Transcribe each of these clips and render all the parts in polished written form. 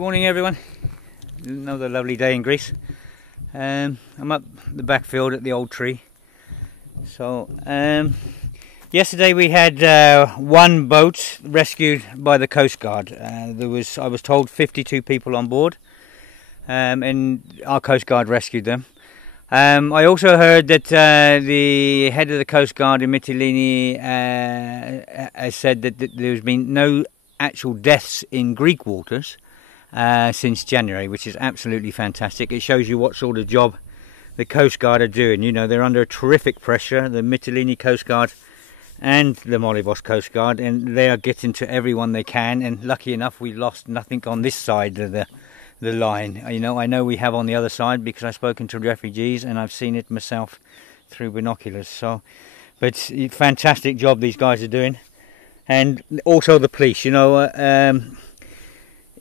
morning everyone. Another lovely day in Greece. I'm up the backfield at the old tree. So yesterday we had one boat rescued by the Coast Guard. I was told 52 people on board, and our Coast Guard rescued them. I also heard that the head of the Coast Guard in Mytilene has said that there's been no actual deaths in Greek waters since January, which is absolutely fantastic. It shows you what sort of job the Coast Guard are doing. You know, they're under terrific pressure, the Mytilene Coast Guard and the Molivos Coast Guard, and they are getting to everyone they can. And lucky enough, we lost nothing on this side of the line. You know, I know we have on the other side because I've spoken to refugees and I've seen it myself through binoculars. So, but fantastic job these guys are doing, and also the police. You know,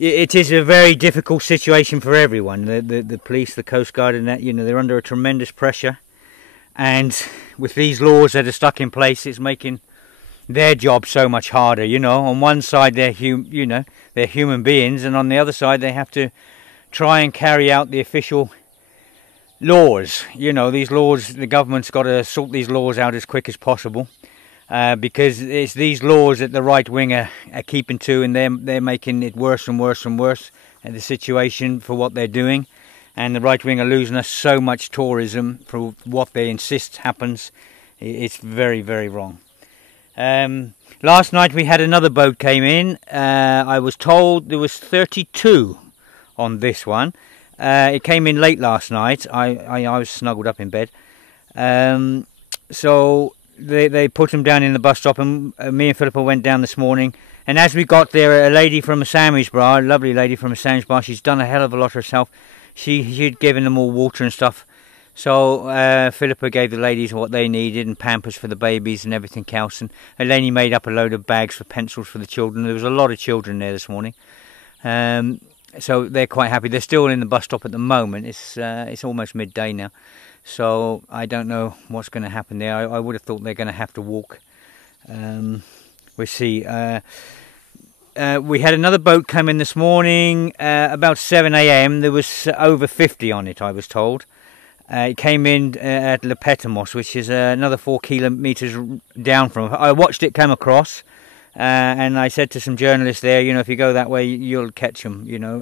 it is a very difficult situation for everyone. The police, the Coast Guard, and that. You know, they're under a tremendous pressure, and with these laws that are stuck in place, it's making their job so much harder. You know, on one side they're human beings, and on the other side they have to try and carry out the official laws. You know, these laws, the government's got to sort these laws out as quick as possible, because it's these laws that the right wing are keeping to, and they're making it worse and worse and worse, and the situation for what they're doing. And the right wing are losing us so much tourism for what they insist happens. It's very, very wrong. Last night we had another boat came in. I was told there was 32 on this one. It came in late last night. I was snuggled up in bed. So they put them down in the bus stop, and me and Philippa went down this morning. And as we got there, a lady from a sandwich bar, a lovely lady from a sandwich bar, she's done a hell of a lot herself. She'd given them all water and stuff. So Philippa gave the ladies what they needed, and Pampers for the babies and everything else. And Eleni made up a load of bags for pencils for the children. There was a lot of children there this morning. So they're quite happy. They're still in the bus stop at the moment. It's almost midday now. So I don't know what's going to happen there. I would have thought they're going to have to walk. We'll see. We had another boat come in this morning about 7 a.m. There was over 50 on it, I was told. It came in at Lepetamos, which is another 4 kilometres down from. I watched it come across, and I said to some journalists there, you know, if you go that way, you'll catch them. You know,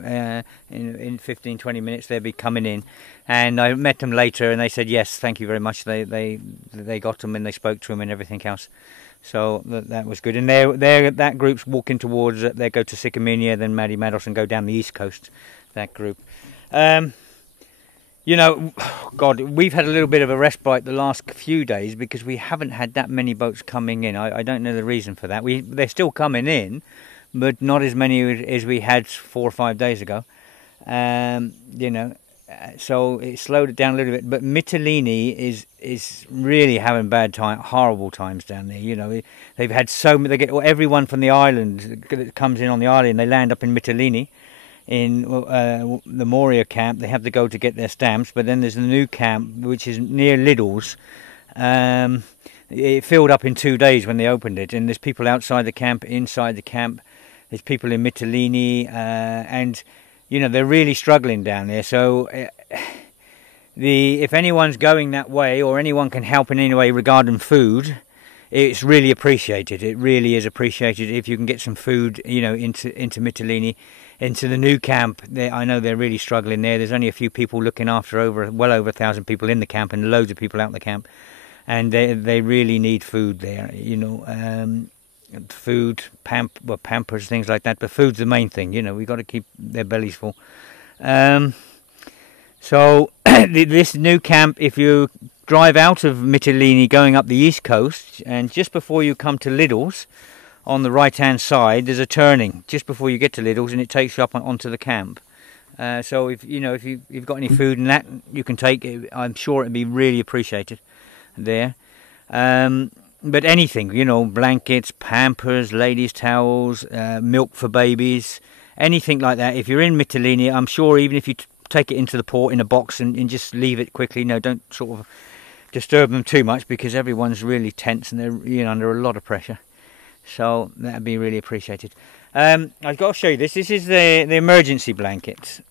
in 15-20 minutes they'll be coming in. And I met them later, and they said yes, thank you very much. They got them and they spoke to them and everything else. So that was good. And that group's walking towards. They go to Sykomenia, then Madimados, and go down the east coast. That group. You know, God, we've had a little bit of a respite the last few days because we haven't had that many boats coming in. I don't know the reason for that. They're still coming in, but not as many as we had 4 or 5 days ago. You know, so it slowed it down a little bit. But Mytilene is really having horrible times down there. You know, they've had so many. They get everyone from the island that comes in on the island. They land up in Mytilene. In the Moria camp, they have to go to get their stamps, but then there's the new camp, which is near Lidl's. It filled up in 2 days when they opened it, and there's people outside the camp, inside the camp. There's people in Mytilene, and you know, they're really struggling down there. So if anyone's going that way, or anyone can help in any way regarding food, it's really appreciated. It really is appreciated if you can get some food, you know, into Mytilene. Into the new camp. I know they're really struggling there. There's only a few people looking after well over 1,000 people in the camp, and loads of people out in the camp, and they really need food there. You know, food, Pampers, things like that. But food's the main thing. You know, we've got to keep their bellies full. So this new camp, if you drive out of Mytilene going up the east coast, and just before you come to Lidl's, on the right-hand side, there's a turning just before you get to Lidl's, and it takes you up onto the camp. So if you've got any food and that you can take, I'm sure it'd be really appreciated there. But anything, you know, blankets, Pampers, ladies' towels, milk for babies, anything like that. If you're in Mytilene, I'm sure even if you take it into the port in a box and just leave it quickly, don't sort of disturb them too much, because everyone's really tense and they're, you know, under a lot of pressure. So that'd be really appreciated. I've got to show you this. This is the emergency blanket.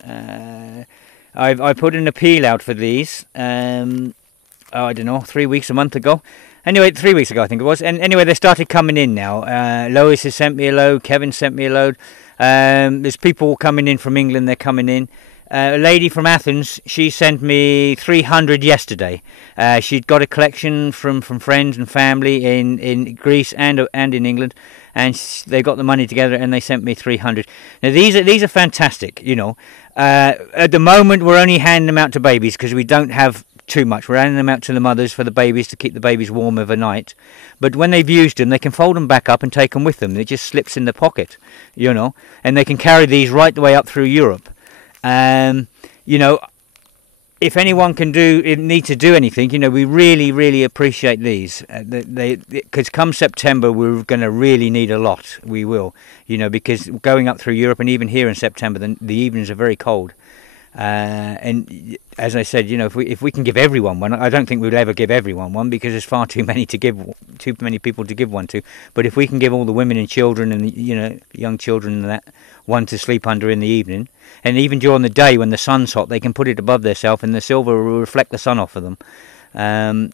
I put an appeal out for these. I don't know, 3 weeks, a month ago. Anyway, 3 weeks ago I think it was. And anyway, they started coming in now. Lois has sent me a load. Kevin sent me a load. There's people coming in from England. They're coming in. A lady from Athens, she sent me 300 yesterday. She'd got a collection from friends and family in Greece and in England, and they got the money together and they sent me 300. Now these are fantastic. You know, at the moment we're only handing them out to babies because we don't have too much. We're handing them out to the mothers for the babies to keep the babies warm overnight. But when they've used them, they can fold them back up and take them with them. It just slips in the pocket, you know, and they can carry these right the way up through Europe. You know, if anyone can need to do anything, you know, we really appreciate these. Because come September, we're going to really need a lot. We will, you know, because going up through Europe and even here in September, the evenings are very cold. And as I said, you know, if we can give everyone one, I don't think we'll ever give everyone one because there's far too many people to give one to. But if we can give all the women and children and, you know, young children and that one to sleep under in the evening, and even during the day when the sun's hot, they can put it above themselves and the silver will reflect the sun off of them.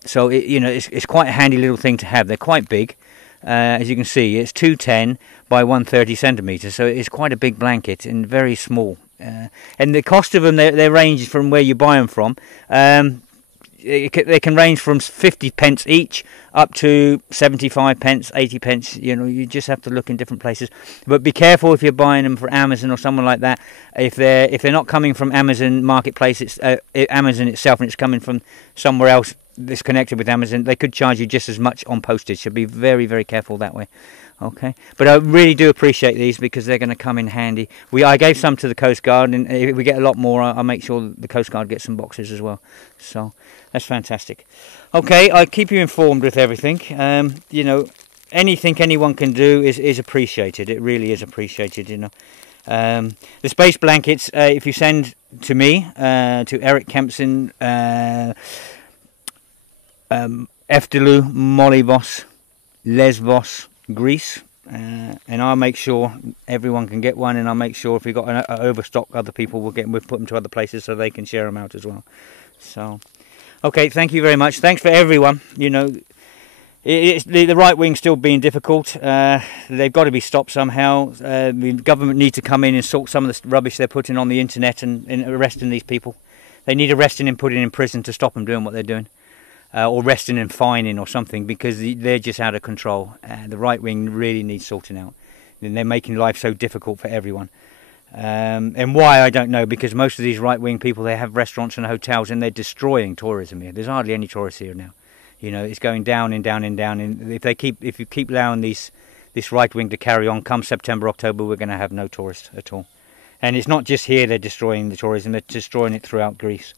So you know, it's quite a handy little thing to have. They're quite big. As you can see, it's 210 by 130 centimeters, so it's quite a big blanket and very small. And the cost of them, they range from where you buy them from. They can range from 50 pence each up to 75 pence, 80 pence. You know, you just have to look in different places. But be careful if you're buying them for Amazon or someone like that. If they're not coming from Amazon Marketplace, it's Amazon itself, and it's coming from somewhere else that's connected with Amazon, they could charge you just as much on postage. So be very careful that way. Okay, but I really do appreciate these because they're going to come in handy. I gave some to the Coast Guard, and if we get a lot more, I'll make sure the Coast Guard gets some boxes as well. So that's fantastic. Okay, I'll keep you informed with everything. You know, anything anyone can do is appreciated. It really is appreciated. You know, the space blankets. If you send to me, to Eric Kempson, Eftelou, Molivos, Lesvos, Greece, and I'll make sure everyone can get one, and I'll make sure if we've got an overstock, other people will we'll put them to other places so they can share them out as well. So, okay, thank you very much. Thanks for everyone. You know, the right wing's still being difficult. They've got to be stopped somehow. The government need to come in and sort some of the rubbish they're putting on the internet and arresting these people. They need arresting and putting in prison to stop them doing what they're doing. Or arresting and fining or something, because they're just out of control. The right wing really needs sorting out. And they're making life so difficult for everyone. And why, I don't know, because most of these right wing people, they have restaurants and hotels and they're destroying tourism here. There's hardly any tourists here now. You know, it's going down and down and down. And if you keep allowing this right wing to carry on, come September, October, we're going to have no tourists at all. And it's not just here they're destroying the tourism, they're destroying it throughout Greece.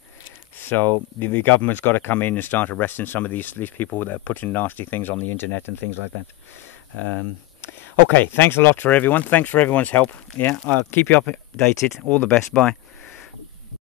So the government's got to come in and start arresting some of these people that are putting nasty things on the internet and things like that. Okay, thanks a lot for everyone. Thanks for everyone's help. Yeah, I'll keep you updated. All the best. Bye.